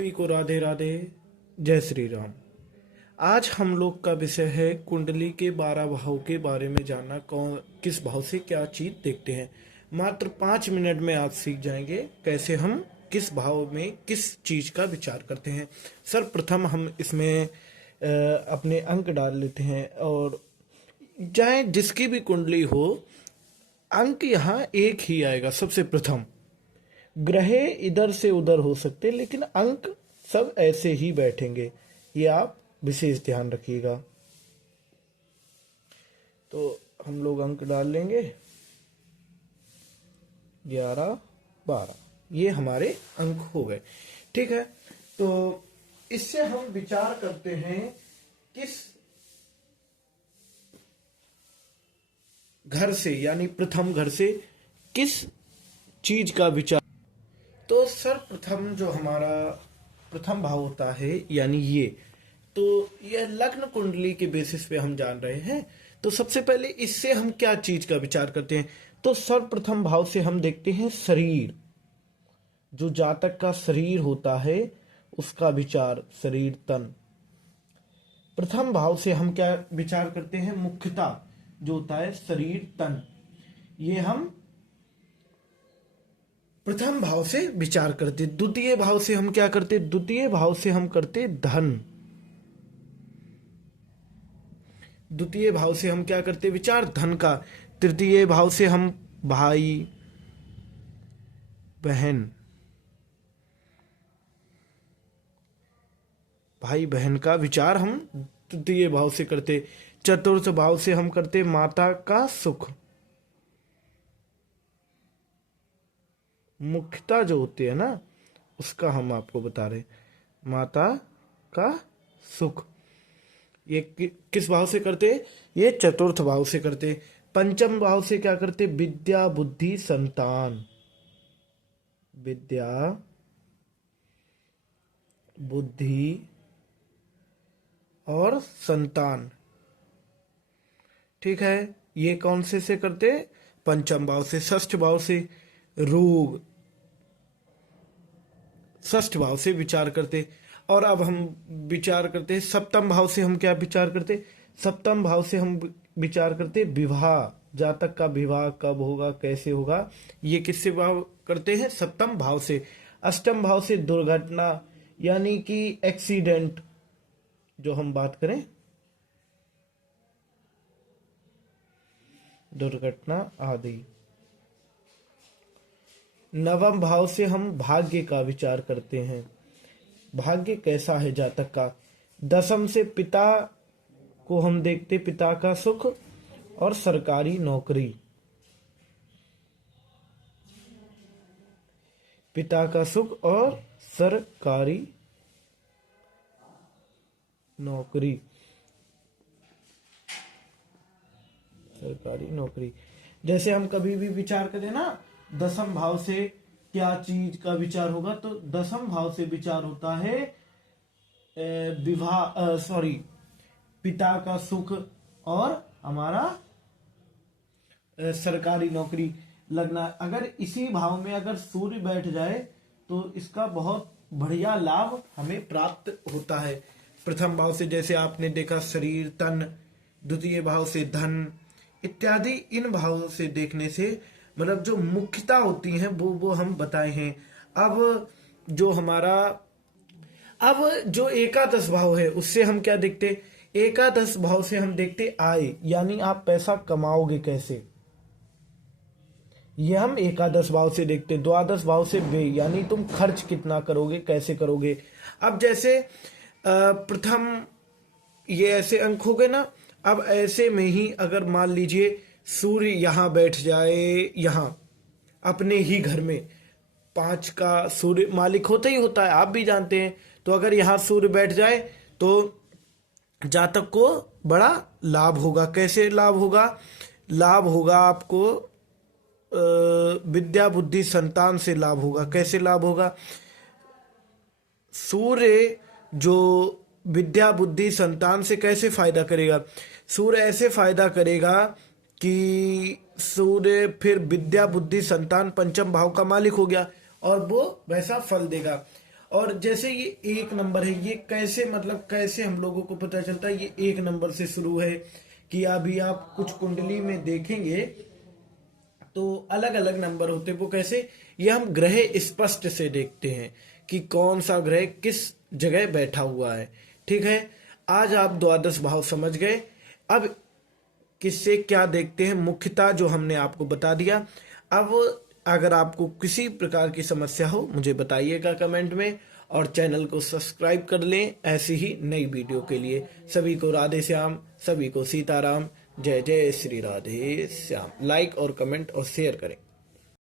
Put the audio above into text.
सभी को राधे राधे। जय श्री राम। आज हम लोग का विषय है कुंडली के 12 भाव के बारे में जानना। कौन किस भाव से क्या चीज देखते हैं। मात्र 5 मिनट में आप सीख जाएंगे कैसे हम किस भाव में किस चीज का विचार करते हैं। सर्वप्रथम हम इसमें अपने अंक डाल लेते हैं और चाहे जिसकी भी कुंडली हो, अंक यहाँ एक ही आएगा। सबसे प्रथम ग्रह इधर से उधर हो सकते, लेकिन अंक सब ऐसे ही बैठेंगे। ये आप विशेष ध्यान रखिएगा। तो हम लोग अंक डाल लेंगे 11, 12, ये हमारे अंक हो गए। ठीक है, तो इससे हम विचार करते हैं किस घर से, यानी प्रथम घर से किस चीज का विचार। तो सर्वप्रथम जो हमारा प्रथम भाव होता है, यानी ये, तो यह लग्न कुंडली के बेसिस पे हम जान रहे हैं। तो सबसे पहले इससे हम क्या चीज का विचार करते हैं। तो सर्वप्रथम भाव से हम देखते हैं शरीर। जो जातक का शरीर होता है उसका विचार, शरीर तन। प्रथम भाव से हम क्या विचार करते हैं, मुख्यता जो होता है शरीर तन। ये हम प्रथम भाव से विचार करते। द्वितीय भाव से हम क्या करते, द्वितीय भाव से हम करते धन। द्वितीय भाव से हम क्या करते, विचार धन का। तृतीय भाव से हम भाई बहन, भाई बहन का विचार हम तृतीय भाव से करते। चतुर्थ भाव से हम करते माता का सुख। मुख्यता जो होती है ना, उसका हम आपको बता रहे, माता का सुख। ये किस भाव से करते, ये चतुर्थ भाव से करते। पंचम भाव से क्या करते, विद्या बुद्धि संतान। विद्या बुद्धि और संतान। ठीक है, ये कौन से करते, पंचम भाव से। षष्ठ भाव से रोग, षष्ठ भाव से विचार करते। और अब हम विचार करते हैं सप्तम भाव से। हम क्या विचार करते, सप्तम भाव से हम विचार करते विवाह। जातक का विवाह कब होगा, कैसे होगा, ये किससे भाव करते हैं, सप्तम भाव से। अष्टम भाव से दुर्घटना, यानी कि एक्सीडेंट जो हम बात करें, दुर्घटना आदि। नवम भाव से हम भाग्य का विचार करते हैं, भाग्य कैसा है जातक का। दसम से पिता को हम देखते, पिता का सुख और सरकारी नौकरी। पिता का सुख और सरकारी नौकरी, सरकारी नौकरी। जैसे हम कभी भी विचार करें ना, दसम भाव से क्या चीज का विचार होगा, तो दसम भाव से विचार होता है विवाह, सॉरी, पिता का सुख और हमारा सरकारी नौकरी लगना। अगर इसी भाव में अगर सूर्य बैठ जाए तो इसका बहुत बढ़िया लाभ हमें प्राप्त होता है। प्रथम भाव से जैसे आपने देखा शरीर तन, द्वितीय भाव से धन इत्यादि। इन भावों से देखने से मतलब जो मुख्यता होती हैं वो हम बताए हैं। अब जो हमारा अब जो एकादश भाव है उससे हम क्या देखते, एकादश भाव से हम देखते आय, यानी आप पैसा कमाओगे कैसे, ये हम एकादश भाव से देखते। द्वादश भाव से व्यय, यानी तुम खर्च कितना करोगे, कैसे करोगे। अब जैसे प्रथम ये ऐसे अंक हो गए ना। अब ऐसे में ही अगर मान लीजिए सूर्य यहां बैठ जाए, यहां अपने ही घर में, 5 का सूर्य मालिक होता ही होता है, आप भी जानते हैं। तो अगर यहां सूर्य बैठ जाए तो जातक को बड़ा लाभ होगा। कैसे लाभ होगा, लाभ होगा आपको विद्या बुद्धि संतान से लाभ होगा। कैसे लाभ होगा, सूर्य जो विद्या बुद्धि संतान से कैसे फायदा करेगा, सूर्य ऐसे फायदा करेगा कि सूर्य फिर विद्या बुद्धि संतान पंचम भाव का मालिक हो गया और वो वैसा फल देगा। और जैसे ये 1 नंबर है, ये कैसे मतलब कैसे हम लोगों को पता चलता है ये 1 नंबर से शुरू है? कि अभी आप कुछ कुंडली में देखेंगे तो अलग अलग नंबर होते हैं। वो कैसे? ये हम ग्रह स्पष्ट से देखते हैं कि कौन सा ग्रह किस जगह बैठा हुआ है। ठीक है, आज आप द्वादश भाव समझ गए। अब किससे क्या देखते हैं मुख्यतः जो हमने आपको बता दिया। अब अगर आपको किसी प्रकार की समस्या हो मुझे बताइएगा कमेंट में, और चैनल को सब्सक्राइब कर लें ऐसी ही नई वीडियो के लिए। सभी को राधे श्याम, सभी को सीताराम। जय जय श्री राधे श्याम। लाइक और कमेंट और शेयर करें।